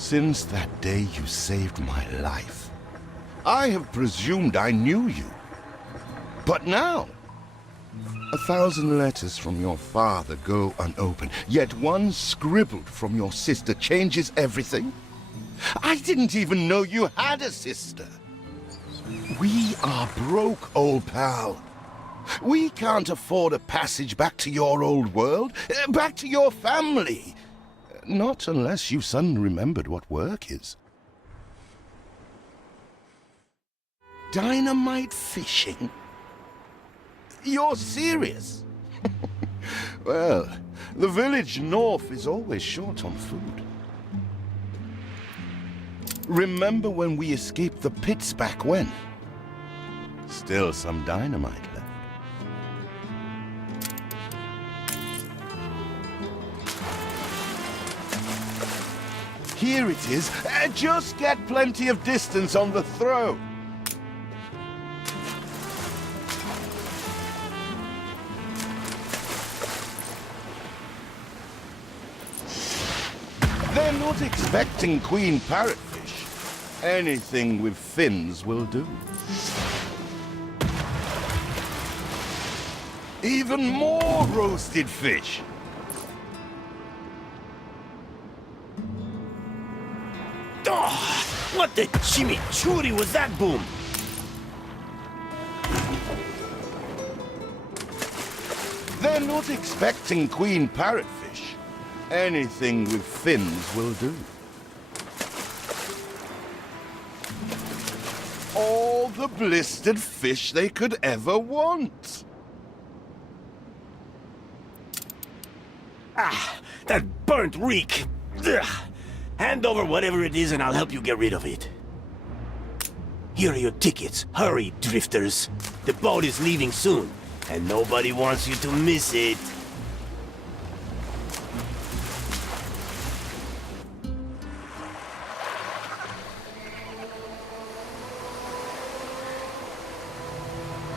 Since that day you saved my life, I have presumed I knew you. But now, 1,000 letters from your father go unopened, yet one scribbled from your sister changes everything? I didn't even know you had a sister. We are broke, old pal. We can't afford a passage back to your old world, back to your family. Not unless you suddenly remembered what work is. Dynamite fishing? You're serious? Well, the village north is always short on food. Remember when we escaped the pits back when? Still some dynamite left. Here it is. Just get plenty of distance on the throw. They're not expecting queen parrotfish. Anything with fins will do. Even more roasted fish. Oh, what the chimichurri was that boom? They're not expecting queen parrotfish. Anything with fins will do. All the blistered fish they could ever want. Ah, that burnt reek. Ugh. Hand over whatever it is and I'll help you get rid of it. Here are your tickets. Hurry, drifters. The boat is leaving soon, and nobody wants you to miss it.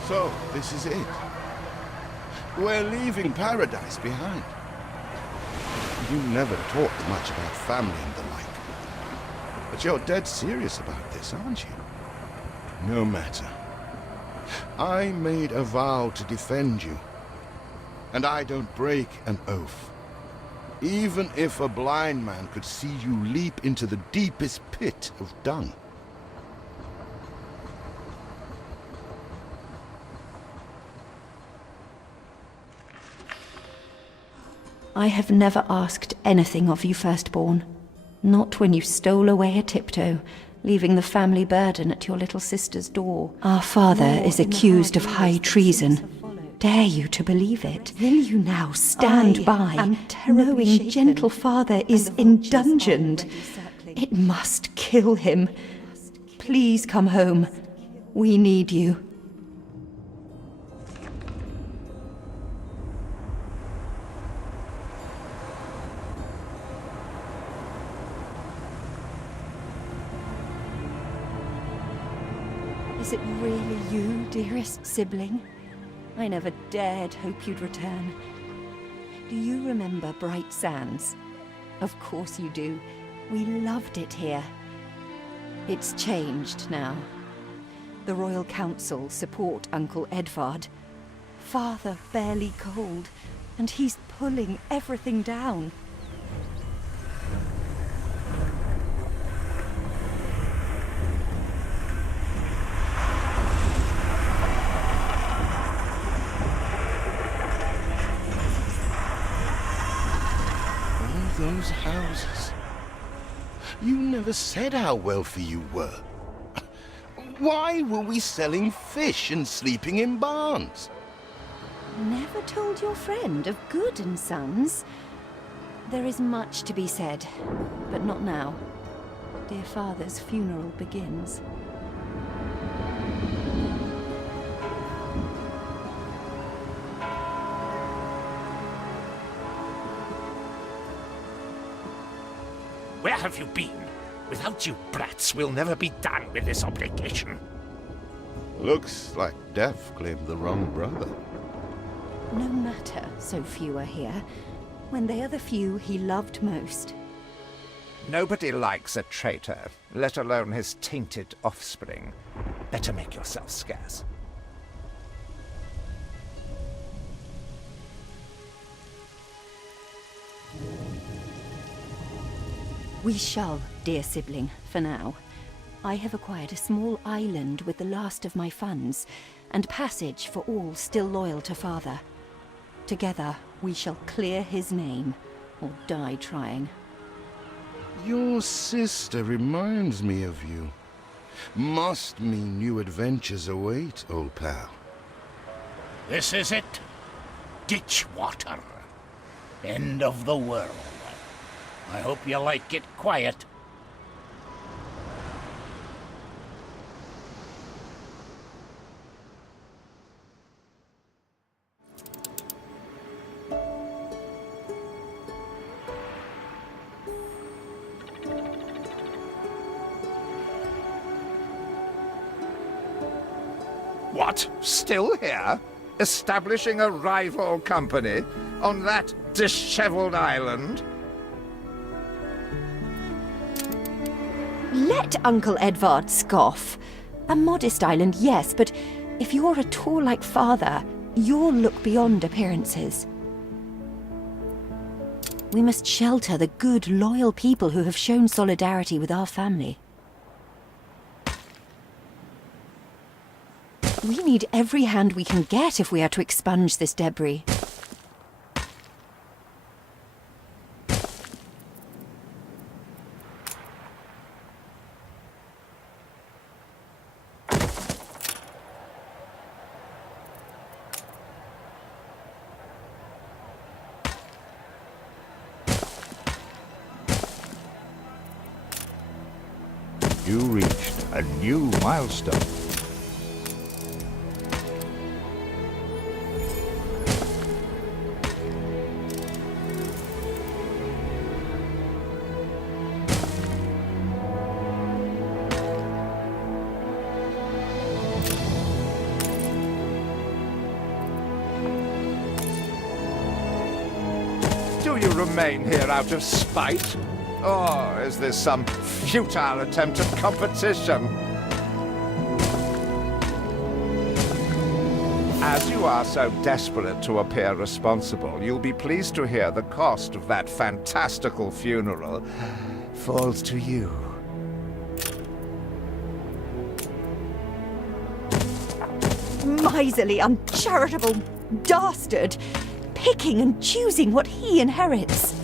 So, this is it. We're leaving paradise behind. You never talked much about family and the like. But you're dead serious about this, aren't you? No matter. I made a vow to defend you. And I don't break an oath. Even if a blind man could see you leap into the deepest pit of dung. I have never asked anything of you, firstborn. Not when you stole away a tiptoe, leaving the family burden at your little sister's door. Our father is accused of high treason. Dare you to believe it? Will you now stand by, knowing gentle father is indungeoned? It must kill him. Please come home. We need you. Is it really you, dearest sibling? I never dared hope you'd return. Do you remember Bright Sands? Of course you do. We loved it here. It's changed now. The Royal Council support Uncle Edvard. Father barely cold, and he's pulling everything down. Those houses. You never said how wealthy you were. Why were we selling fish and sleeping in barns? Never told your friend of Good and Sons? There is much to be said, but not now. Dear father's funeral begins. Where have you been? Without you brats, we'll never be done with this obligation. Looks like death claimed the wrong brother. No matter, so few are here, when they are the few he loved most. Nobody likes a traitor, let alone his tainted offspring. Better make yourself scarce. We shall, dear sibling, for now. I have acquired a small island with the last of my funds, and passage for all still loyal to father. Together, we shall clear his name, or die trying. Your sister reminds me of you. Must mean new adventures await, old pal. This is it. Ditch water. End of the world. I hope you like it quiet. What? Still here? Establishing a rival company on that disheveled island? Let Uncle Edvard scoff. A modest island, yes, but if you're at all like father, you'll look beyond appearances. We must shelter the good, loyal people who have shown solidarity with our family. We need every hand we can get if we are to expunge this debris. You reached a new milestone. Do you remain here out of spite? Or is this some futile attempt at competition? As you are so desperate to appear responsible, you'll be pleased to hear the cost of that fantastical funeral falls to you. Miserly, uncharitable dastard! Picking and choosing what he inherits.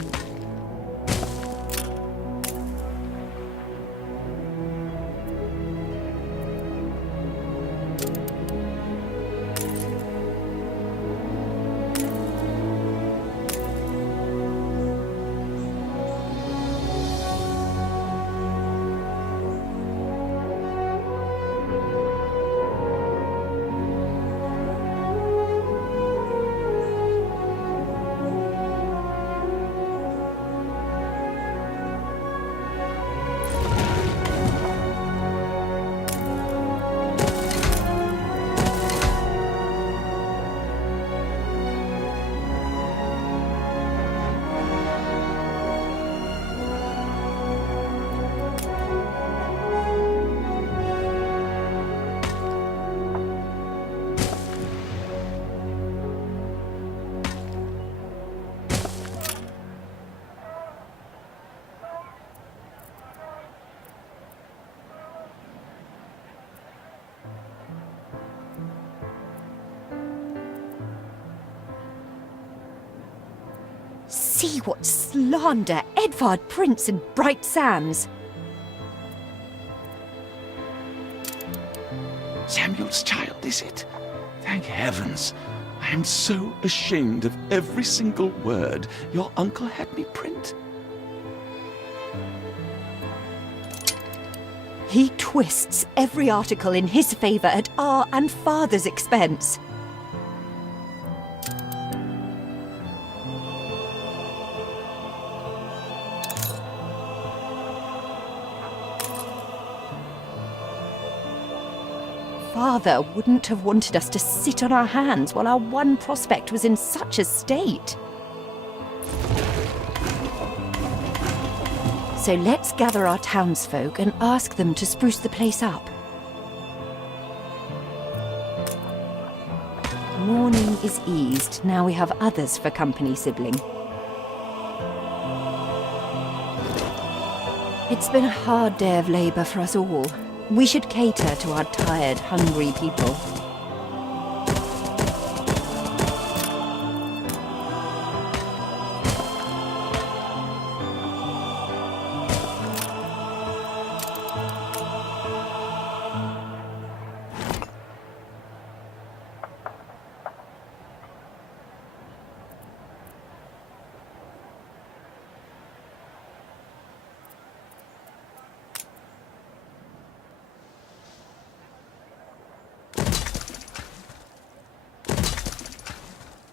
See what slander Edvard Prince and Bright Sands. Samuel's child, is it? Thank heavens. I am so ashamed of every single word your uncle had me print. He twists every article in his favor at our and father's expense. Father wouldn't have wanted us to sit on our hands while our one prospect was in such a state. So let's gather our townsfolk and ask them to spruce the place up. Mourning is eased. Now we have others for company, sibling. It's been a hard day of labor for us all. We should cater to our tired, hungry people.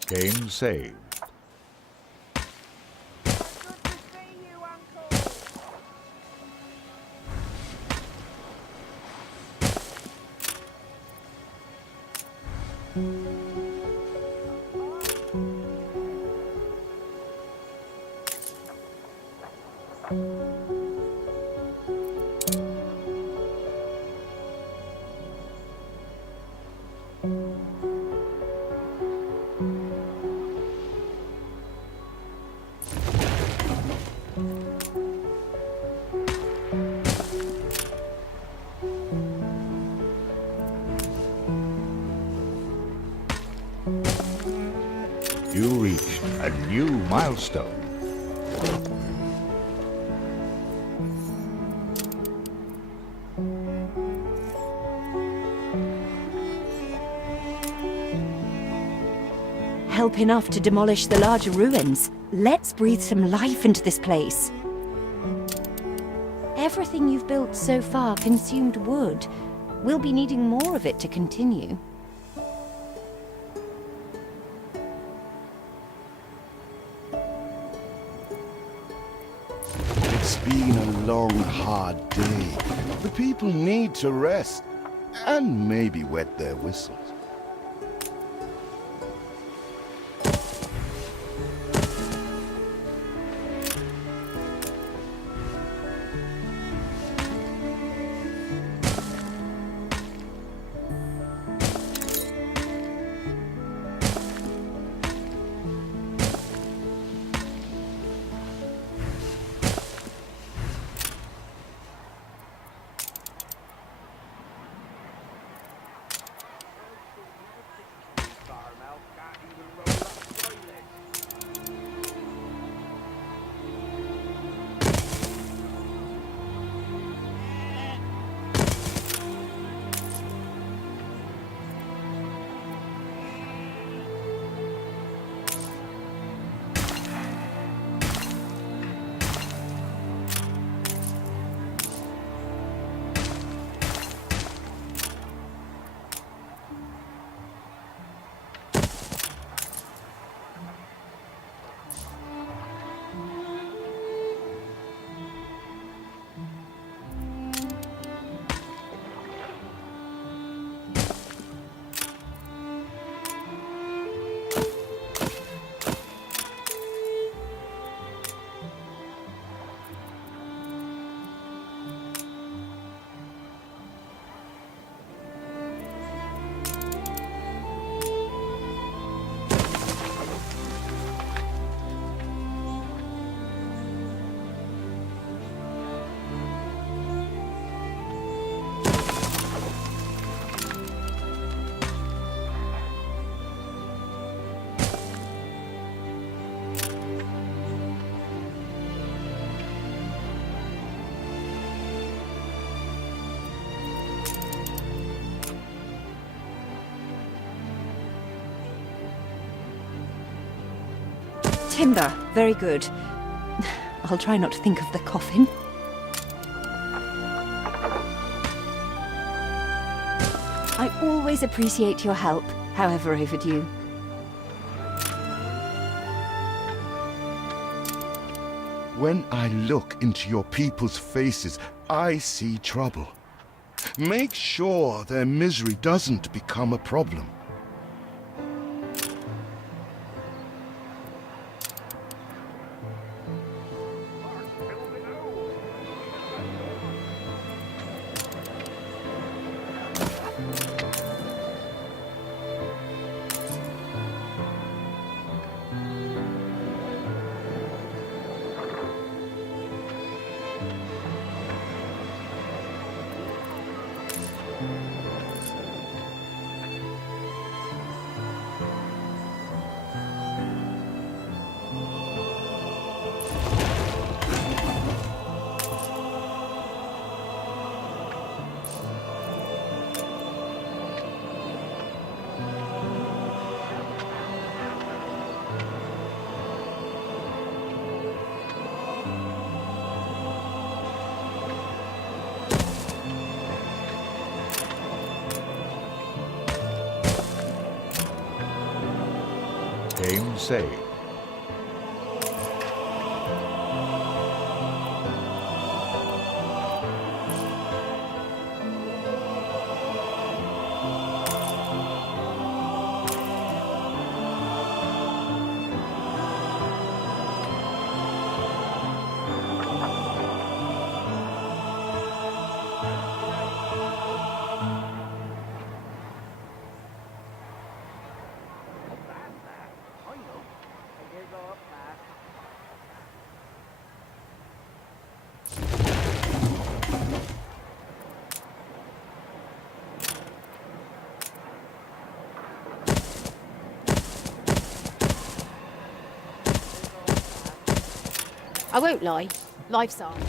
Game saved. You reached a new milestone. Help enough to demolish the larger ruins. Let's breathe some life into this place. Everything you've built so far consumed wood. We'll be needing more of it to continue. It's been a long, hard day. The people need to rest and maybe wet their whistles. Timber, very good. I'll try not to think of the coffin. I always appreciate your help, however overdue. When I look into your people's faces, I see trouble. Make sure their misery doesn't become a problem. Game saved. I won't lie, life's hard.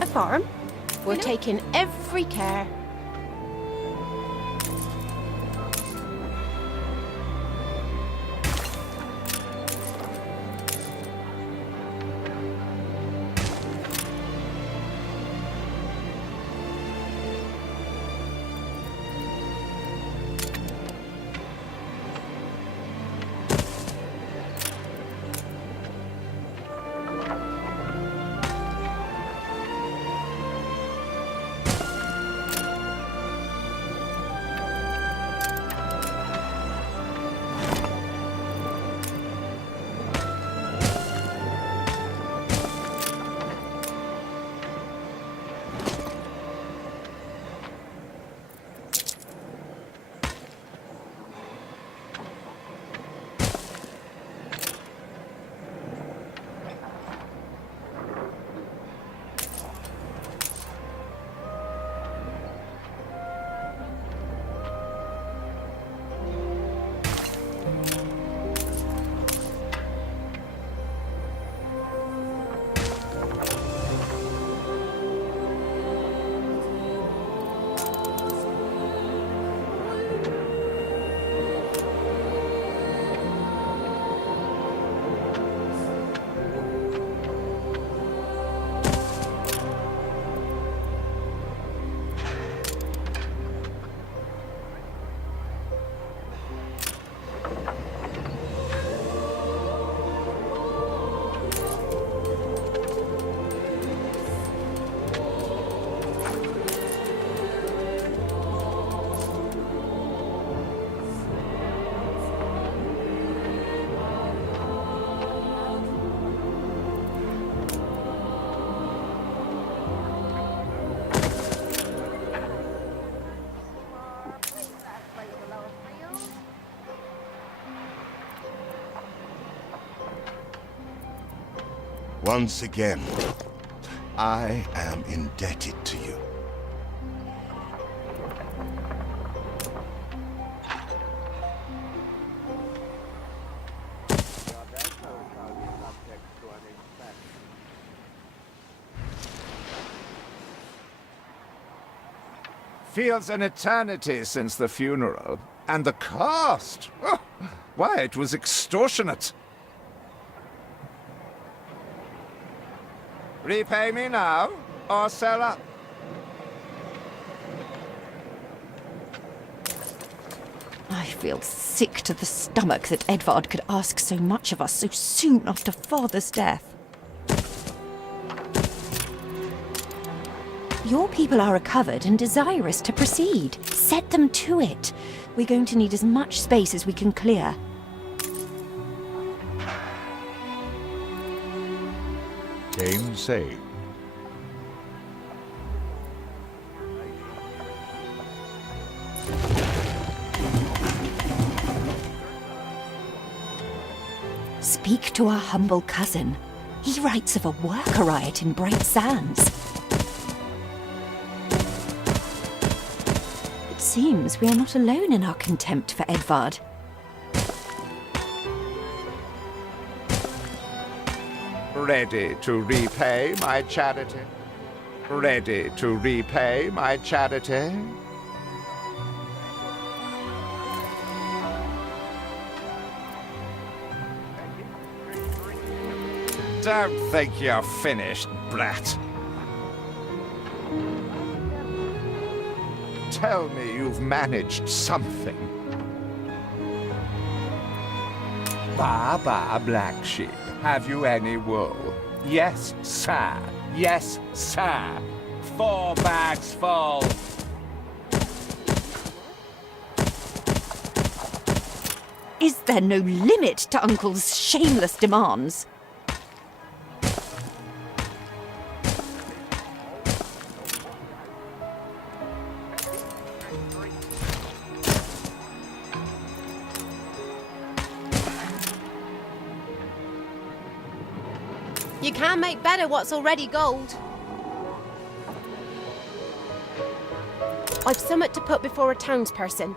A farm? We're taking every care. Once again, I am indebted to you. Feels an eternity since the funeral. And the cost! Oh, why, it was extortionate. Repay me now, or sell up. I feel sick to the stomach that Edvard could ask so much of us so soon after Father's death. Your people are recovered and desirous to proceed. Set them to it. We're going to need as much space as we can clear. Game saved. Speak to our humble cousin. He writes of a worker riot in Bright Sands. It seems we are not alone in our contempt for Edvard. Ready to repay my charity? Ready to repay my charity? Don't think you're finished, brat. Tell me you've managed something. Ba, black sheep. Have you any wool? Yes, sir. Yes, sir. 4 bags full. Is there no limit to Uncle's shameless demands? You can make better what's already gold. I've somewhat to put before a townsperson.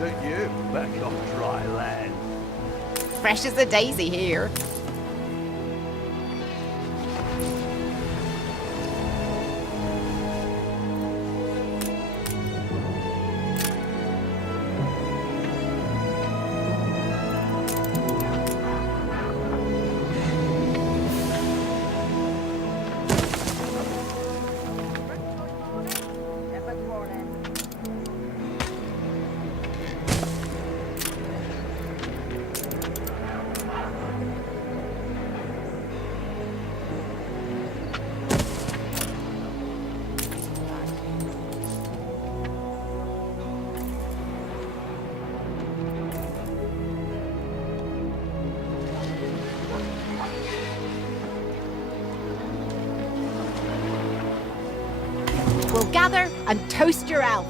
Look at you, back on dry land. Fresh as a daisy here. We'll gather and toast your elf.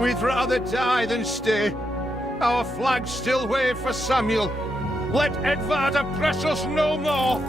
We'd rather die than stay. Our flags still wave for Samuel. Let Edvard oppress us no more.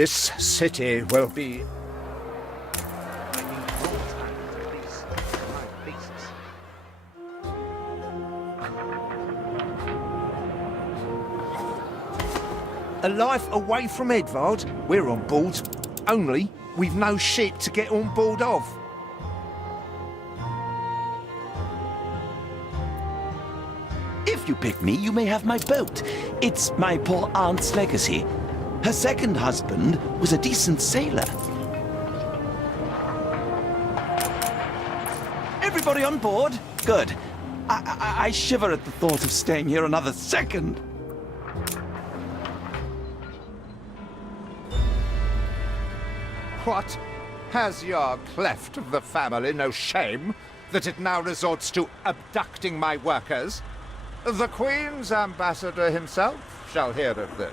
This city will be... A life away from Edvard? We're on board. Only we've no ship to get on board of. If you pick me, you may have my boat. It's my poor aunt's legacy. Her second husband was a decent sailor. Everybody on board? Good. I shiver at the thought of staying here another second. What? Has your cleft of the family no shame that it now resorts to abducting my workers? The Queen's ambassador himself shall hear of this.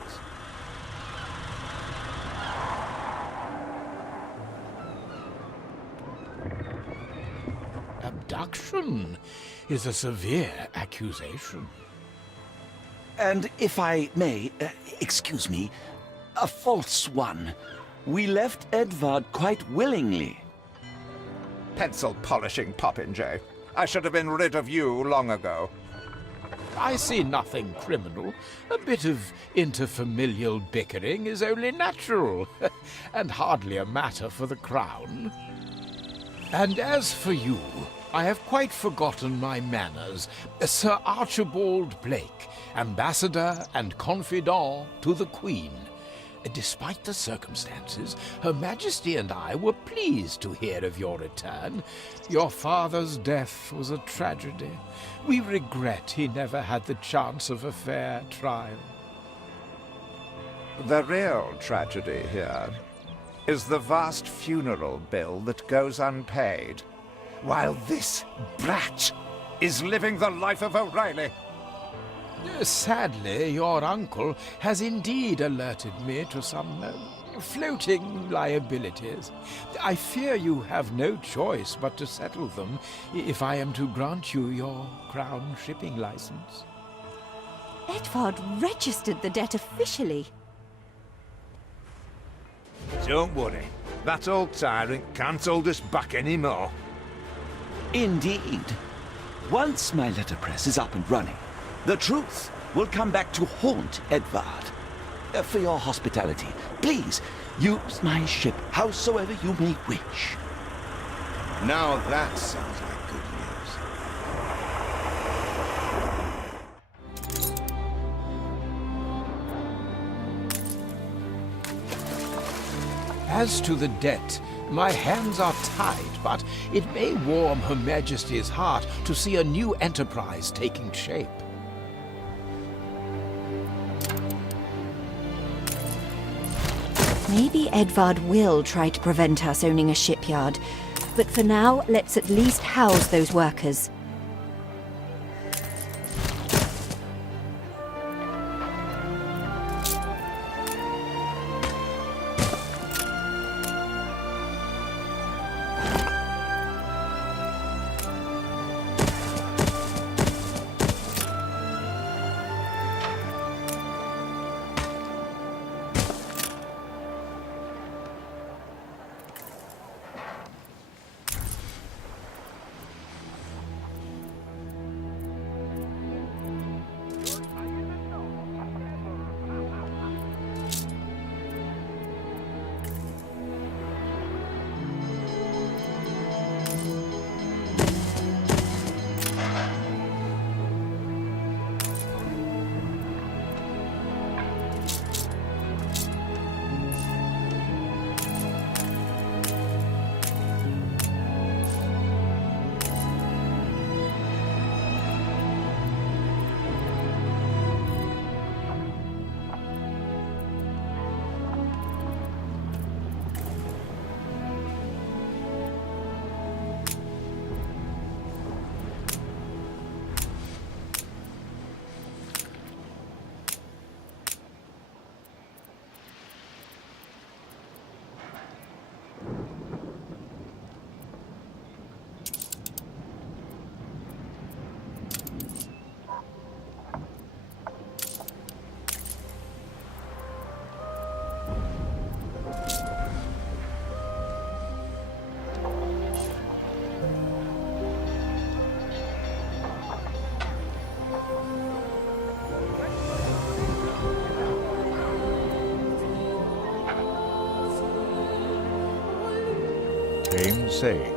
Abduction is a severe accusation. And if I may, excuse me, a false one. We left Edvard quite willingly. Pencil polishing popinjay. I should have been rid of you long ago. I see nothing criminal. A bit of interfamilial bickering is only natural, and hardly a matter for the crown. And as for you, I have quite forgotten my manners. Sir Archibald Blake, ambassador and confidant to the Queen. Despite the circumstances, Her Majesty and I were pleased to hear of your return. Your father's death was a tragedy. We regret he never had the chance of a fair trial. The real tragedy here is the vast funeral bill that goes unpaid, while this brat is living the life of O'Reilly. Sadly, your uncle has indeed alerted me to some floating liabilities. I fear you have no choice but to settle them if I am to grant you your crown shipping license. Edvard registered the debt officially. Don't worry. That old tyrant can't hold us back anymore. Indeed. Once my letterpress is up and running, the truth will come back to haunt Edvard. For your hospitality, please use my ship howsoever you may wish. Now that sounds like good news. As to the debt, my hands are tied, but it may warm Her Majesty's heart to see a new enterprise taking shape. Maybe Edvard will try to prevent us owning a shipyard, but for now, let's at least house those workers. came saying.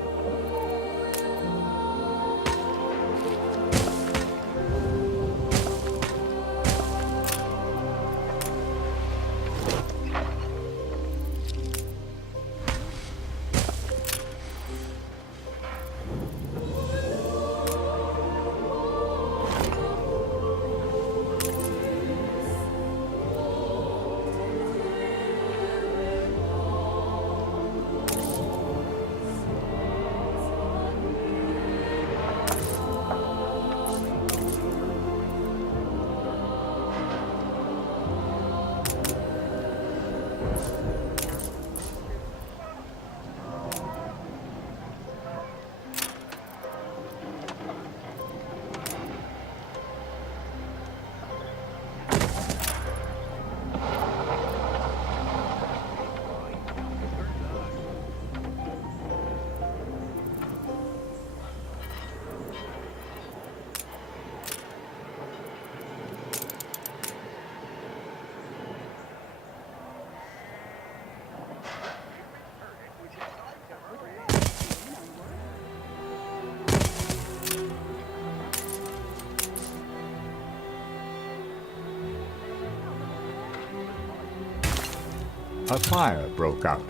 A fire broke out.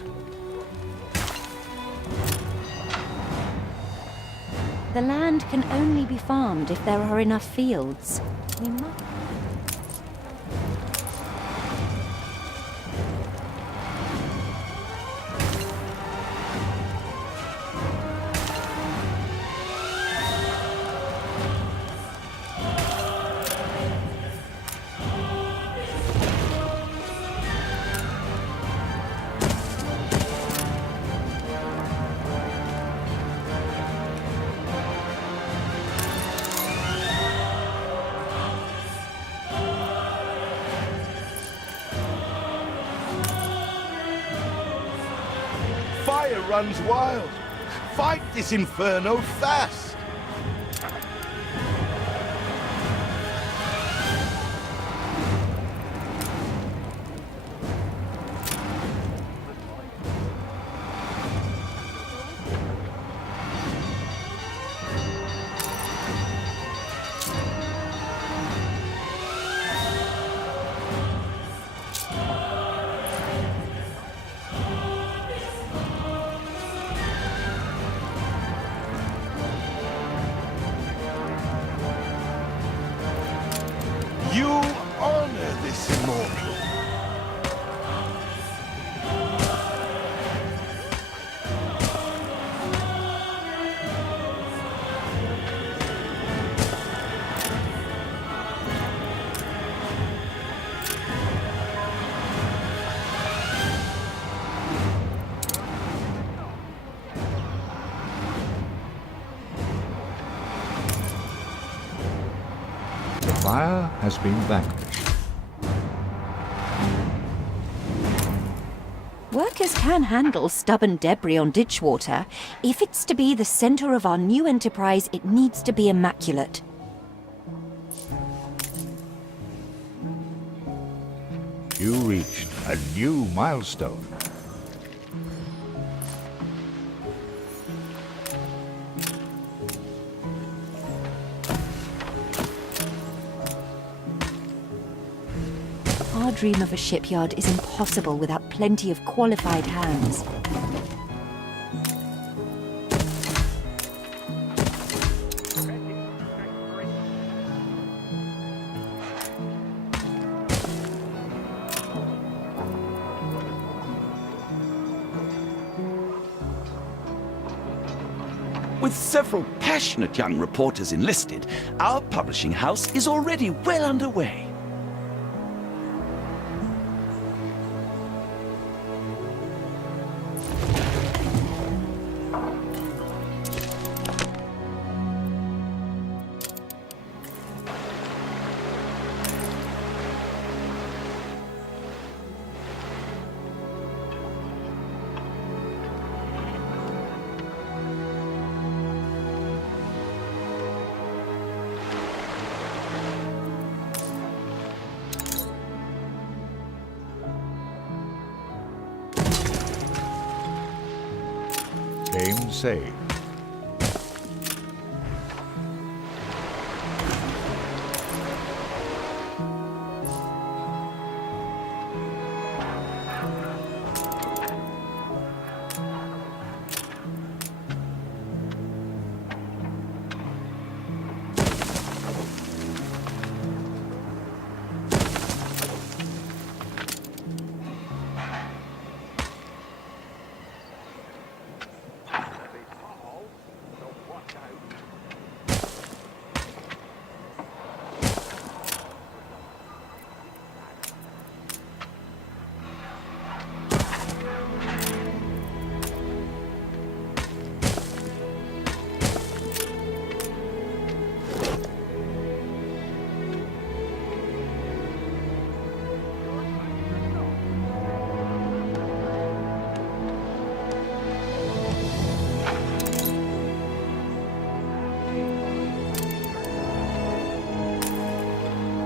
The land can only be farmed if there are enough fields. We must... Fire runs wild. Fight this inferno fast. You honor this immortal. The fire has been vanquished. Workers can handle stubborn debris on ditch water. If it's to be the center of our new enterprise, it needs to be immaculate. You reached a new milestone. Our dream of a shipyard is impossible without plenty of qualified hands. With several passionate young reporters enlisted, our publishing house is already well underway. Game saved.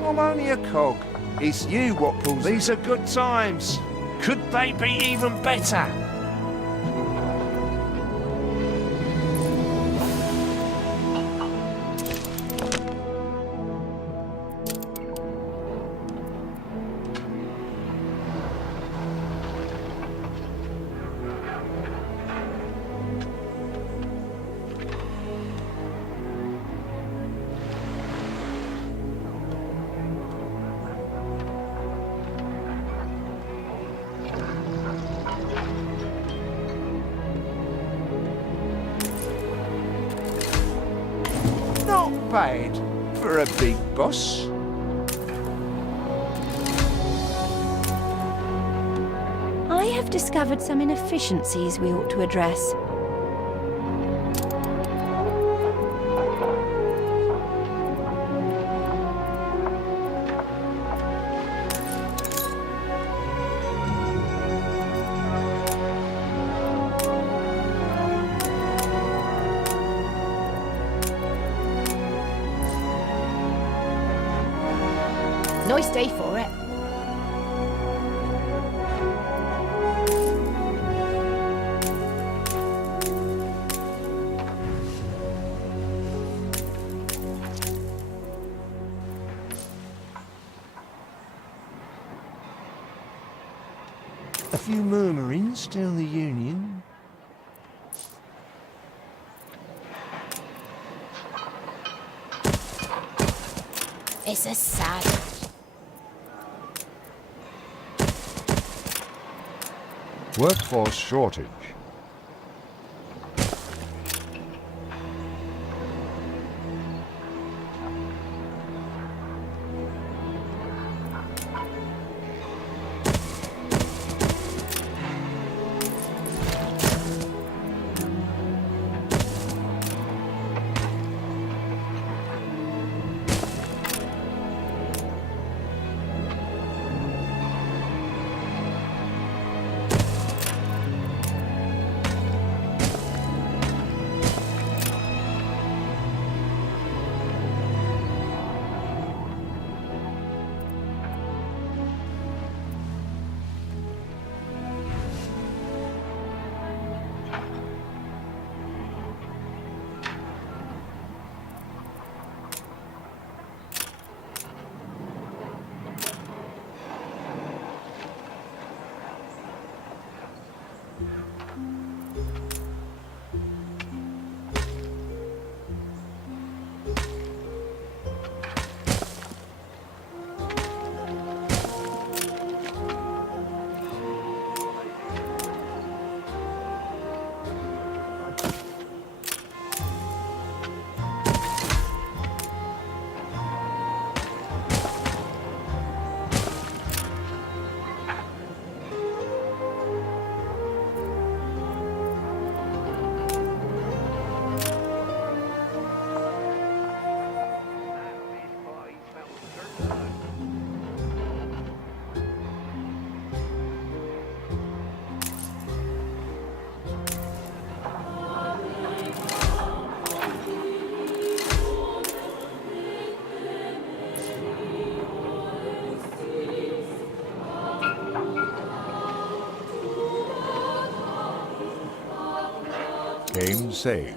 I'm only a cog. It's you what pulls. These are good times. Could they be even better? Not bad for a big boss. I have discovered some inefficiencies we ought to address. Nice day for it. A few murmurings down the Union. It's a sad. Workforce shortage. Game saved.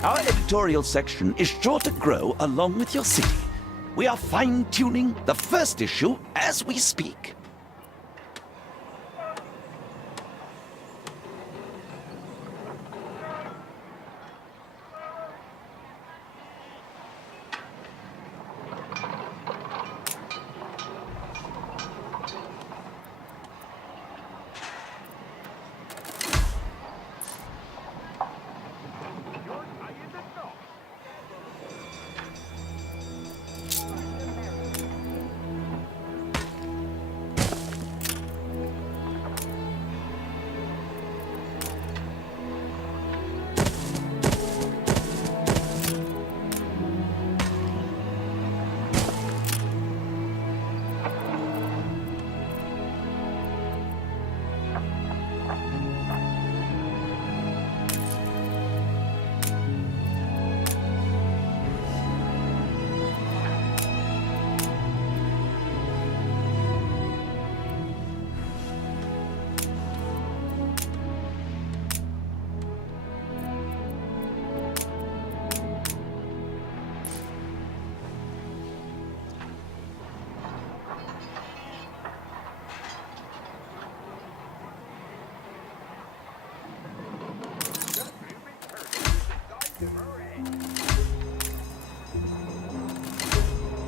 Our editorial section is sure to grow along with your city. We are fine-tuning the first issue as we speak.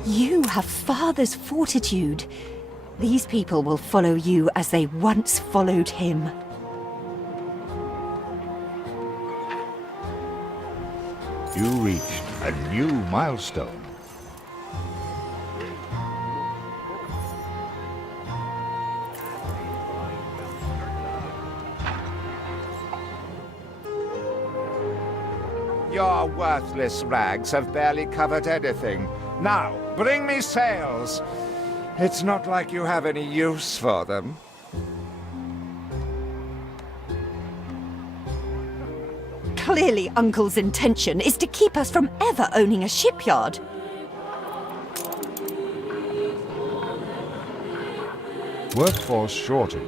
You have father's fortitude. These people will follow you as they once followed him. You reached a new milestone. Your worthless rags have barely covered anything. Now, bring me sails. It's not like you have any use for them. Clearly, Uncle's intention is to keep us from ever owning a shipyard. Workforce shortage.